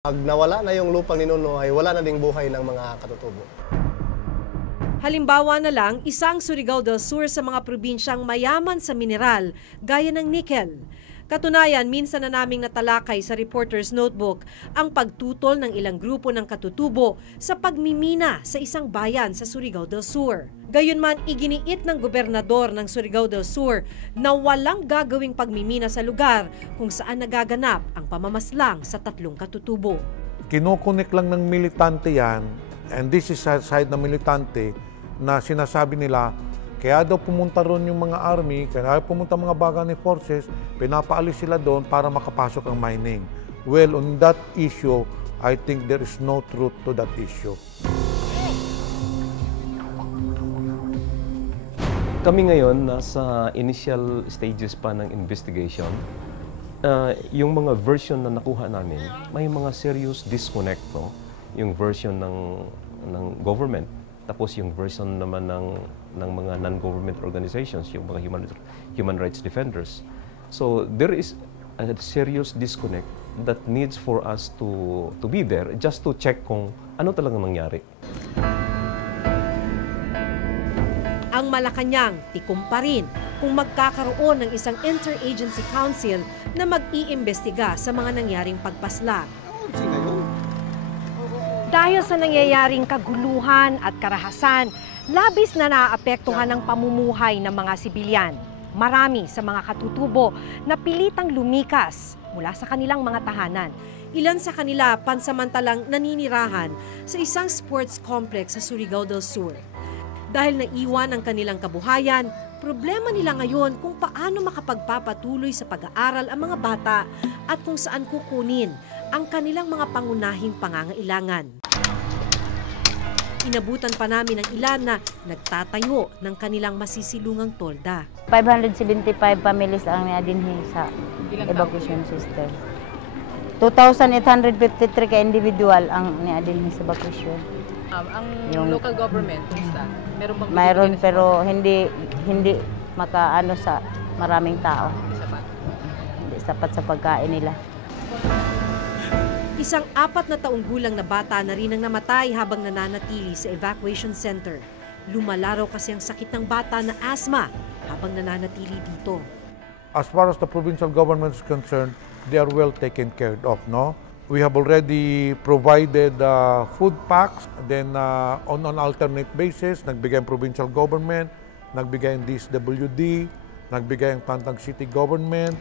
Pag nawala na yung lupang ninuno ay wala na ding buhay ng mga katutubo. Halimbawa na lang, isang Surigao del Sur sa mga probinsyang mayaman sa mineral, gaya ng nickel. Katunayan, minsan na naming natalakay sa Reporter's Notebook ang pagtutol ng ilang grupo ng katutubo sa pagmimina sa isang bayan sa Surigao del Sur. Gayunman, iginiit ng gobernador ng Surigao del Sur na walang gagawing pagmimina sa lugar kung saan nagaganap ang pamamaslang sa tatlong katutubo. Kinukunik lang ng militante yan, and this is side ng militante, na sinasabi nila, kaya daw pumunta ron yung mga army, kaya pumunta mga Bagani forces, pinapaalis sila doon para makapasok ang mining. Well, on that issue, I think there is no truth to that issue. Kami ngayon nasa initial stages pa ng investigation. Yung mga version na nakuha namin, may mga serious disconnect, no? Yung version ng government, tapos yung version naman ng mga non-government organizations, yung mga human rights defenders. So there is a serious disconnect that needs for us to be there just to check kung ano talagang nangyari. Ang Malacanang tikom pa rin kung magkakaroon ng isang interagency council na mag-iimbestiga sa mga nangyaring pagpaslang. Dahil sa nangyayaring kaguluhan at karahasan, labis na naapektuhan ng pamumuhay ng mga sibilyan. Marami sa mga katutubo na pilitang lumikas mula sa kanilang mga tahanan. Ilan sa kanila pansamantalang naninirahan sa isang sports complex sa Surigao del Sur. Dahil naiwan ang kanilang kabuhayan, problema nila ngayon kung paano makapagpapatuloy sa pag-aaral ang mga bata at kung saan kukunin ang kanilang mga pangunahing pangangailangan. Inabutan pa namin ang ilan na nagtatayo ng kanilang masisilungang tolda. 575 families ang niadinhi sa evacuation system. 2,853 ka individual ang niadinhi sa evacuation. Ang local government, kumusta? Meron bang mayroon pero hindi makaano sa maraming tao. Hindi sapat sa pagkain nila. Isang 4 na taong gulang na bata na rin ang namatay habang nananatili sa evacuation center. Lumala raw kasi ang sakit ng bata na asthma habang nananatili dito. As far as the provincial government is concerned, they are well taken care of, no? We have already provided food packs, then on an alternate basis, nagbigay ang provincial government, nagbigay ang DSWD, nagbigay ang Tantang City government.